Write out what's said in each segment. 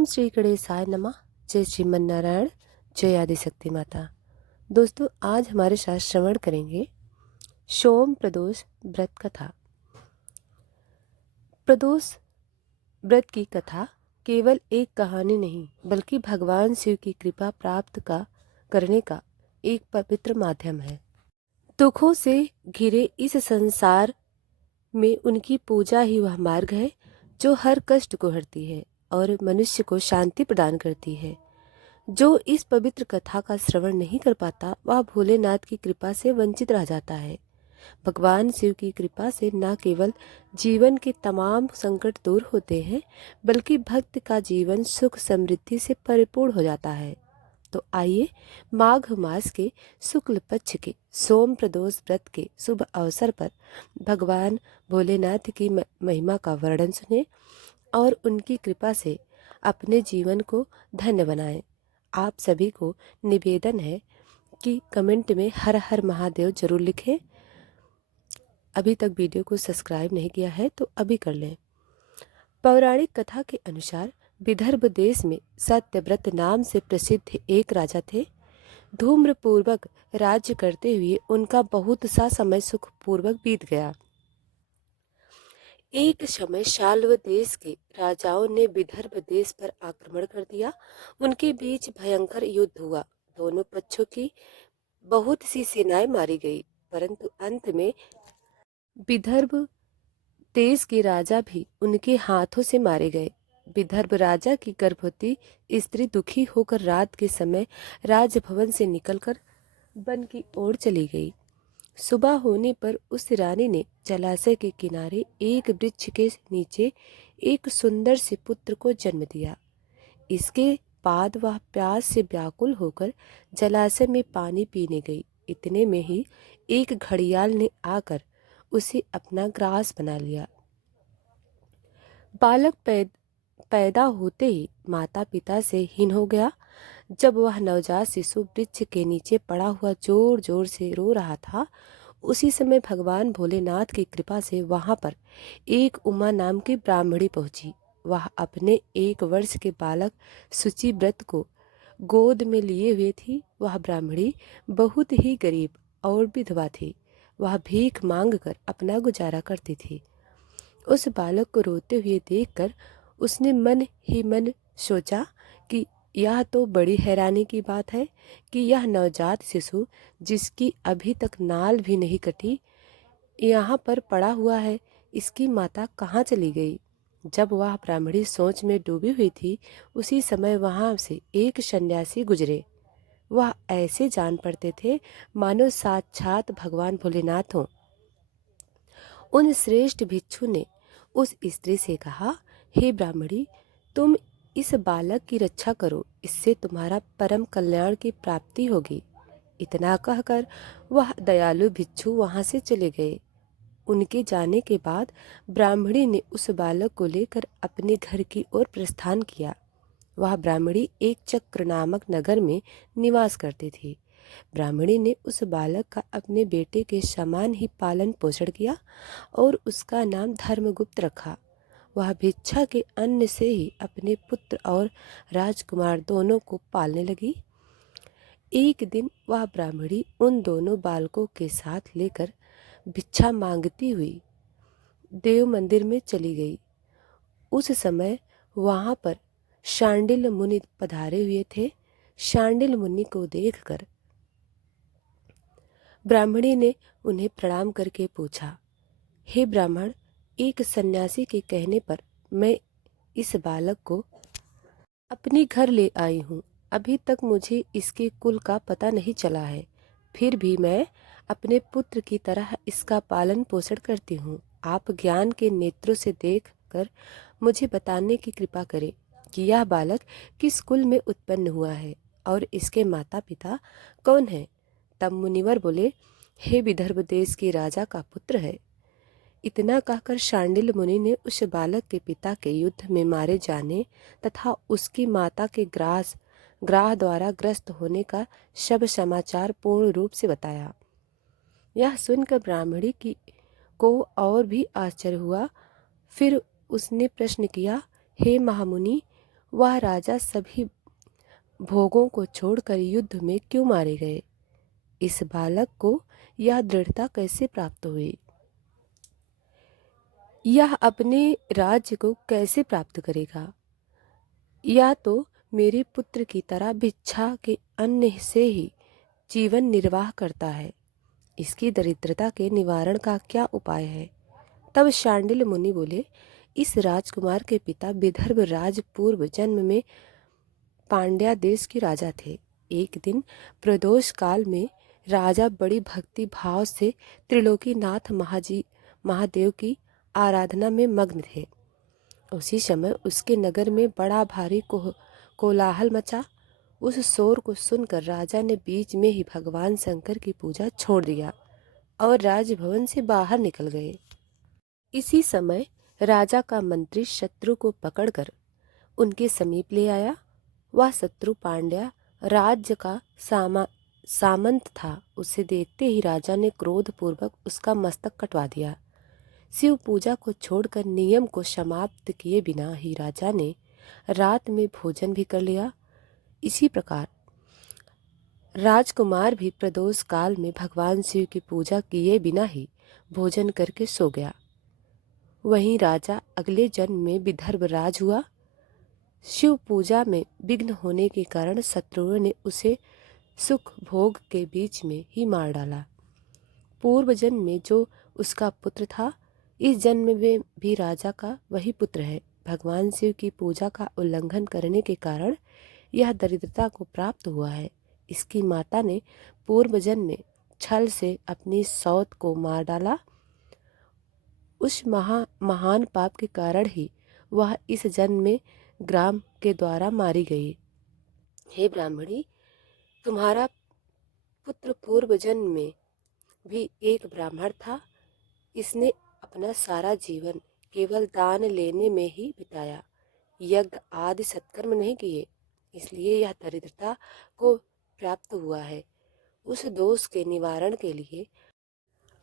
ओम श्री गणेशाय नमः। जय श्रीमन नारायण। जय आदिशक्ति माता। दोस्तों, आज हमारे साथ श्रवण करेंगे सोम प्रदोष व्रत कथा। प्रदोष व्रत की कथा केवल एक कहानी नहीं, बल्कि भगवान शिव की कृपा प्राप्त करने का एक पवित्र माध्यम है। दुखों से घिरे इस संसार में उनकी पूजा ही वह मार्ग है जो हर कष्ट को हरती है और मनुष्य को शांति प्रदान करती है। जो इस पवित्र कथा का श्रवण नहीं कर पाता, वह भोलेनाथ की कृपा से वंचित रह जाता है। भगवान शिव की कृपा से न केवल जीवन के तमाम संकट दूर होते हैं, बल्कि भक्त का जीवन सुख समृद्धि से परिपूर्ण हो जाता है। तो आइए, माघ मास के शुक्ल पक्ष के सोम प्रदोष व्रत के शुभ अवसर पर भगवान भोलेनाथ की महिमा का वर्णन सुने और उनकी कृपा से अपने जीवन को धन्य बनाएं। आप सभी को निवेदन है कि कमेंट में हर हर महादेव जरूर लिखें। अभी तक वीडियो को सब्सक्राइब नहीं किया है तो अभी कर लें। पौराणिक कथा के अनुसार विदर्भ देश में सत्यव्रत नाम से प्रसिद्ध एक राजा थे। धूम्रपूर्वक राज्य करते हुए उनका बहुत सा समय सुखपूर्वक बीत गया। एक समय शाल्व देश के राजाओं ने विदर्भ देश पर आक्रमण कर दिया। उनके बीच भयंकर युद्ध हुआ। दोनों पक्षों की बहुत सी सेनाएं मारी गई, परंतु अंत में विदर्भ देश के राजा भी उनके हाथों से मारे गए। विदर्भ राजा की गर्भवती स्त्री दुखी होकर रात के समय राजभवन से निकलकर वन की ओर चली गई। सुबह होने पर उस रानी ने जलाशय के किनारे एक वृक्ष के नीचे एक सुंदर से पुत्र को जन्म दिया। इसके बाद वह प्यास से व्याकुल होकर जलाशय में पानी पीने गई। इतने में ही एक घड़ियाल ने आकर उसे अपना ग्रास बना लिया। बालक पैदा होते ही माता पिता से हीन हो गया। जब वह नवजात शिशु वृक्ष के नीचे पड़ा हुआ जोर जोर से रो रहा था, उसी समय भगवान भोलेनाथ की कृपा से वहां पर एक उमा नाम की ब्राह्मणी पहुंची। वह अपने 1 वर्ष के बालक शुचिव्रत को गोद में लिए हुए थी। वह ब्राह्मणी बहुत ही गरीब और विधवा थी। वह भीख मांगकर अपना गुजारा करती थी। उस बालक को रोते हुए देखकर उसने मन ही मन सोचा कि यह तो बड़ी हैरानी की बात है कि यह नवजात शिशु, जिसकी अभी तक नाल भी नहीं कटी, यहाँ पर पड़ा हुआ है। इसकी माता कहाँ चली गई? जब वह ब्राह्मणी सोच में डूबी हुई थी, उसी समय वहां से एक सन्यासी गुजरे। वह ऐसे जान पड़ते थे मानो साक्षात भगवान भोलेनाथ हों। उन श्रेष्ठ भिक्षु ने उस स्त्री से कहा, हे ब्राह्मणी, तुम इस बालक की रक्षा करो, इससे तुम्हारा परम कल्याण की प्राप्ति होगी। इतना कहकर वह दयालु भिक्षु वहां से चले गए। उनके जाने के बाद ब्राह्मणी ने उस बालक को लेकर अपने घर की ओर प्रस्थान किया। वह ब्राह्मणी एक चक्र नामक नगर में निवास करती थी। ब्राह्मणी ने उस बालक का अपने बेटे के समान ही पालन पोषण किया और उसका नाम धर्मगुप्त रखा। वह भिक्षा के अन्न से ही अपने पुत्र और राजकुमार दोनों को पालने लगी। एक दिन वह ब्राह्मणी उन दोनों बालकों के साथ लेकर भिक्षा मांगती हुई देव मंदिर में चली गई। उस समय वहां पर शांडिल मुनि पधारे हुए थे। शांडिल मुनि को देखकर ब्राह्मणी ने उन्हें प्रणाम करके पूछा, हे ब्राह्मण, एक सन्यासी के कहने पर मैं इस बालक को अपने घर ले आई हूँ। अभी तक मुझे इसके कुल का पता नहीं चला है, फिर भी मैं अपने पुत्र की तरह इसका पालन पोषण करती हूँ। आप ज्ञान के नेत्रों से देख कर मुझे बताने की कृपा करें कि यह बालक किस कुल में उत्पन्न हुआ है और इसके माता पिता कौन हैं। तब मुनिवर बोले, हे विदर्भ देश के राजा का पुत्र है। इतना कहकर शांडिल मुनि ने उस बालक के पिता के युद्ध में मारे जाने तथा उसकी माता के ग्राह द्वारा ग्रस्त होने का शब समाचार पूर्ण रूप से बताया। यह सुनकर ब्राह्मणी की को और भी आश्चर्य हुआ। फिर उसने प्रश्न किया, हे महामुनि, वह राजा सभी भोगों को छोड़कर युद्ध में क्यों मारे गए? इस बालक को यह दृढ़ता कैसे प्राप्त हुई? यह अपने राज्य को कैसे प्राप्त करेगा? या तो मेरे पुत्र की तरह भिक्षा के अन्न से ही जीवन निर्वाह करता है। इसकी दरिद्रता के निवारण का क्या उपाय है? तब शांडिल्य मुनि बोले, इस राजकुमार के पिता विदर्भ राज पूर्व जन्म में पांड्या देश के राजा थे। एक दिन प्रदोष काल में राजा बड़ी भक्ति भाव से त्रिलोकीनाथ महादेव की आराधना में मग्न थे। उसी समय उसके नगर में बड़ा भारी कोलाहल मचा। उस शोर को सुनकर राजा ने बीच में ही भगवान शंकर की पूजा छोड़ दिया और राजभवन से बाहर निकल गए। इसी समय राजा का मंत्री शत्रु को पकड़कर उनके समीप ले आया। वह शत्रु पांड्या राज्य का सामंत था। उसे देखते ही राजा ने क्रोध पूर्वक उसका मस्तक कटवा दिया। शिव पूजा को छोड़कर नियम को समाप्त किए बिना ही राजा ने रात में भोजन भी कर लिया। इसी प्रकार राजकुमार भी प्रदोष काल में भगवान शिव की पूजा किए बिना ही भोजन करके सो गया। वहीं राजा अगले जन्म में विदर्भ राज हुआ। शिव पूजा में विघ्न होने के कारण शत्रुओं ने उसे सुख भोग के बीच में ही मार डाला। पूर्व जन्म में जो उसका पुत्र था, इस जन्म में भी राजा का वही पुत्र है। भगवान शिव की पूजा का उल्लंघन करने के कारण यह दरिद्रता को प्राप्त हुआ है। इसकी माता ने पूर्व जन्म में छल से अपनी सौत को मार डाला। उस महान पाप के कारण ही वह इस जन्म में ग्राम के द्वारा मारी गई। हे ब्राह्मणी, तुम्हारा पुत्र पूर्व जन्म में भी एक ब्राह्मण था। इसने अपना सारा जीवन केवल दान लेने में ही बिताया, यज्ञ आदि सत्कर्म नहीं किए, इसलिए यह दरिद्रता को प्राप्त हुआ है। उस दोष के निवारण के लिए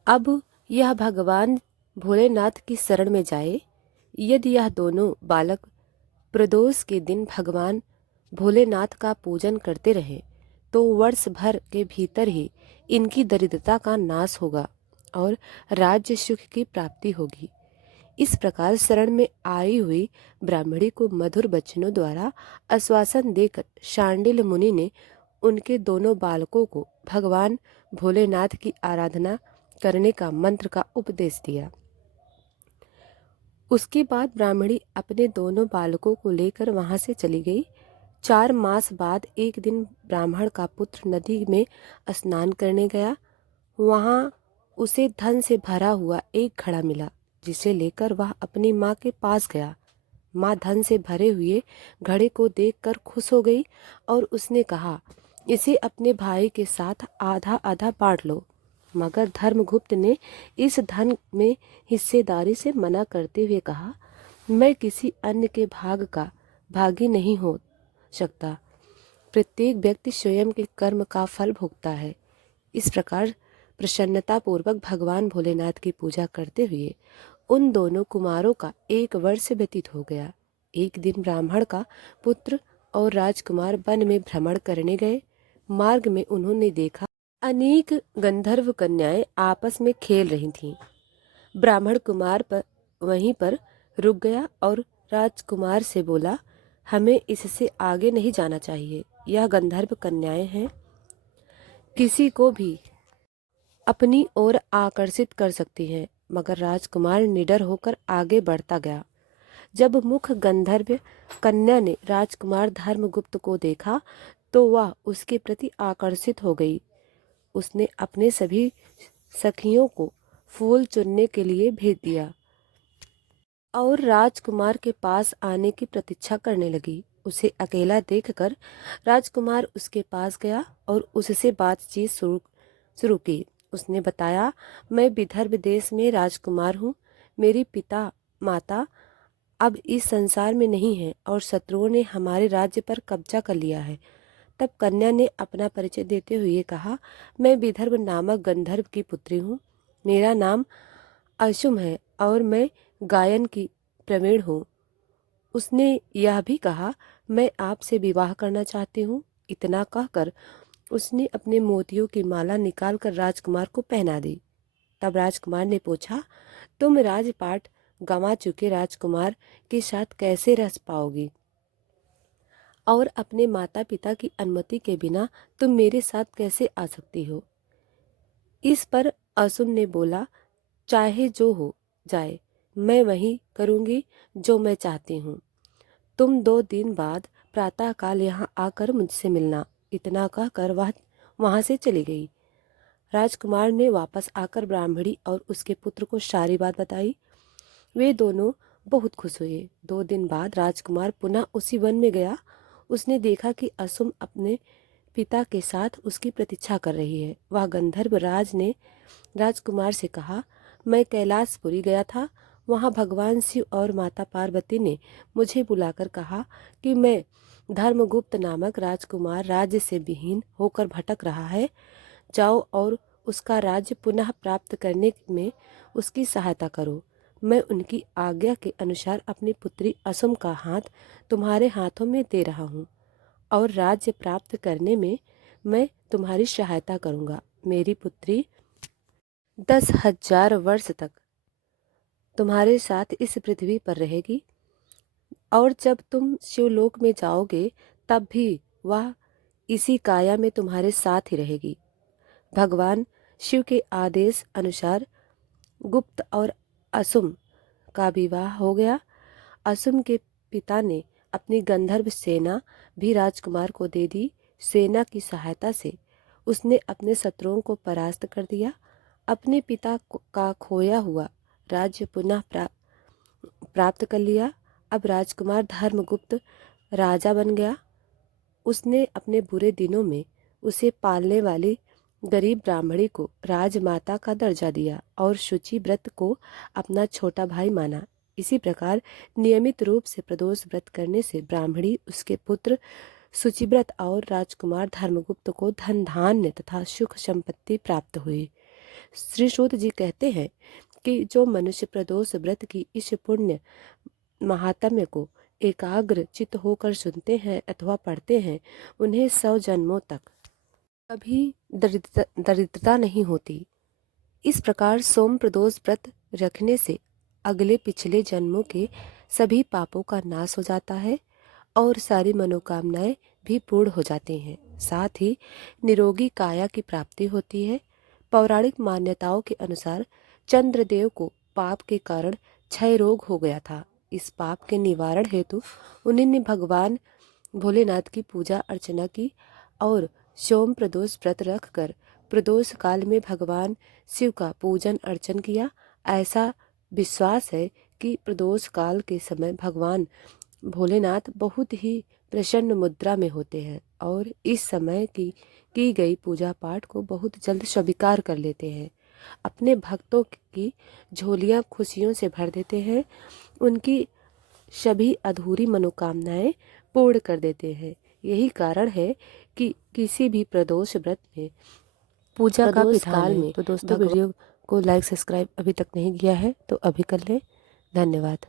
अब यह भगवान भोलेनाथ की शरण में जाए। यदि यह दोनों बालक प्रदोष के दिन भगवान भोलेनाथ का पूजन करते रहे तो वर्ष भर के भीतर ही इनकी दरिद्रता का नाश होगा और राज्य सुख की प्राप्ति होगी। इस प्रकार शरण में आई हुई ब्राह्मणी को मधुर वचनों द्वारा आश्वासन देकर शांडिल्य मुनि ने उनके दोनों बालकों को भगवान भोलेनाथ की आराधना करने का मंत्र का उपदेश दिया। उसके बाद ब्राह्मणी अपने दोनों बालकों को लेकर वहां से चली गई। 4 मास बाद एक दिन ब्राह्मण का पुत्र नदी में स्नान करने गया। वहां उसे धन से भरा हुआ एक घड़ा मिला, जिसे लेकर वह अपनी माँ के पास गया। माँ धन से भरे हुए घड़े को देखकर खुश हो गई और उसने कहा, इसे अपने भाई के साथ आधा आधा बांट लो। मगर धर्मगुप्त ने इस धन में हिस्सेदारी से मना करते हुए कहा, मैं किसी अन्य के भाग का भागी नहीं हो सकता। प्रत्येक व्यक्ति स्वयं के कर्म का फल भोगता है। इस प्रकार प्रसन्नता पूर्वक भगवान भोलेनाथ की पूजा करते हुए उन दोनों कुमारों का 1 वर्ष व्यतीत हो गया। एक दिन ब्राह्मण का पुत्र और राजकुमार वन में भ्रमण करने गए। मार्ग में उन्होंने देखा अनेक गंधर्व कन्याएं आपस में खेल रही थीं। ब्राह्मण कुमार पर वहीं पर रुक गया और राजकुमार से बोला, हमें इससे आगे नहीं जाना चाहिए। यह गंधर्व कन्याएं हैं, किसी को भी अपनी ओर आकर्षित कर सकती हैं। मगर राजकुमार निडर होकर आगे बढ़ता गया। जब मुख गंधर्व कन्या ने राजकुमार धर्मगुप्त को देखा तो वह उसके प्रति आकर्षित हो गई। उसने अपने सभी सखियों को फूल चुनने के लिए भेज दिया और राजकुमार के पास आने की प्रतीक्षा करने लगी। उसे अकेला देखकर राजकुमार उसके पास गया और उससे बातचीत शुरू की। उसने बताया, मैं विदर्भ देश में राजकुमार हूँ। मेरी पिता माता अब इस संसार में नहीं है और शत्रुओं ने हमारे राज्य पर कब्जा कर लिया है। तब कन्या ने अपना परिचय देते हुए कहा, मैं विदर्भ नामक गंधर्व की पुत्री हूँ। मेरा नाम अशुम है और मैं गायन की प्रवीण हूँ। उसने यह भी कहा, मैं आपसे विवाह करना चाहती हूँ। इतना कहकर उसने अपने मोतियों की माला निकालकर राजकुमार को पहना दी। तब राजकुमार ने पूछा, तुम राजपाट गंवा चुके राजकुमार के साथ कैसे रह पाओगी और अपने माता पिता की अनुमति के बिना तुम मेरे साथ कैसे आ सकती हो? इस पर असुम ने बोला, चाहे जो हो जाए, मैं वही करूंगी जो मैं चाहती हूँ। तुम 2 दिन बाद प्रातःकाल यहाँ आकर मुझसे मिलना। इतना कहकर वह वहां से चली गई। राजकुमार ने वापस आकर ब्राह्मणी और उसके पुत्र को सारी बात बताई। वे दोनों बहुत खुश हुए। 2 दिन बाद राजकुमार पुनः उसी वन में गया। उसने देखा कि असुम अपने पिता के साथ उसकी प्रतीक्षा कर रही है। वह गंधर्व राज ने राजकुमार से कहा, मैं कैलाशपुरी गया था। वहाँ भगवान शिव और माता पार्वती ने मुझे बुलाकर कहा कि मैं धर्मगुप्त नामक राजकुमार राज्य से विहीन होकर भटक रहा है। जाओ और उसका राज्य पुनः प्राप्त करने में उसकी सहायता करो। मैं उनकी आज्ञा के अनुसार अपनी पुत्री असुम का हाथ तुम्हारे हाथों में दे रहा हूँ और राज्य प्राप्त करने में मैं तुम्हारी सहायता करूँगा। मेरी पुत्री 10,000 वर्ष तक तुम्हारे साथ इस पृथ्वी पर रहेगी और जब तुम शिवलोक में जाओगे तब भी वह इसी काया में तुम्हारे साथ ही रहेगी। भगवान शिव के आदेश अनुसार गुप्त और असुम का विवाह हो गया। असुम के पिता ने अपनी गंधर्व सेना भी राजकुमार को दे दी। सेना की सहायता से उसने अपने शत्रुओं को परास्त कर दिया। अपने पिता का खोया हुआ राज्य पुनः प्राप्त कर लिया। अब राजकुमार धर्मगुप्त राजा बन गया। उसने अपने बुरे दिनों में उसे पालने वाली गरीब ब्राह्मणी को राजमाता का दर्जा दिया और शुचि व्रत को अपना छोटा भाई माना। इसी प्रकार नियमित रूप से प्रदोष व्रत करने से ब्राह्मणी, उसके पुत्र शुचिव्रत और राजकुमार धर्मगुप्त को धन धान्य तथा सुख संपत्ति प्राप्त हुई। श्री सूत जी कहते हैं कि जो मनुष्य प्रदोष व्रत की इस पुण्य महात्म्य को एकाग्र चित्त होकर सुनते हैं अथवा पढ़ते हैं, उन्हें 100 जन्मों तक कभी दरिद्रता नहीं होती। इस प्रकार सोम प्रदोष व्रत रखने से अगले पिछले जन्मों के सभी पापों का नाश हो जाता है और सारी मनोकामनाएं भी पूर्ण हो जाती हैं। साथ ही निरोगी काया की प्राप्ति होती है। पौराणिक मान्यताओं के अनुसार चंद्रदेव को पाप के कारण क्षय रोग हो गया था। इस पाप के निवारण हेतु उन्होंने भगवान भोलेनाथ की पूजा अर्चना की और सोम प्रदोष व्रत रखकर प्रदोष काल में भगवान शिव का पूजन अर्चन किया। ऐसा विश्वास है कि प्रदोष काल के समय भगवान भोलेनाथ बहुत ही प्रसन्न मुद्रा में होते हैं और इस समय की गई पूजा पाठ को बहुत जल्द स्वीकार कर लेते हैं। अपने भक्तों की झोलियां खुशियों से भर देते हैं। उनकी सभी अधूरी मनोकामनाएं पूर्ण कर देते हैं। यही कारण है कि किसी भी प्रदोष व्रत में पूजा का विधान है। तो दोस्तों, वीडियो को लाइक सब्सक्राइब अभी तक नहीं किया है तो अभी कर लें। धन्यवाद।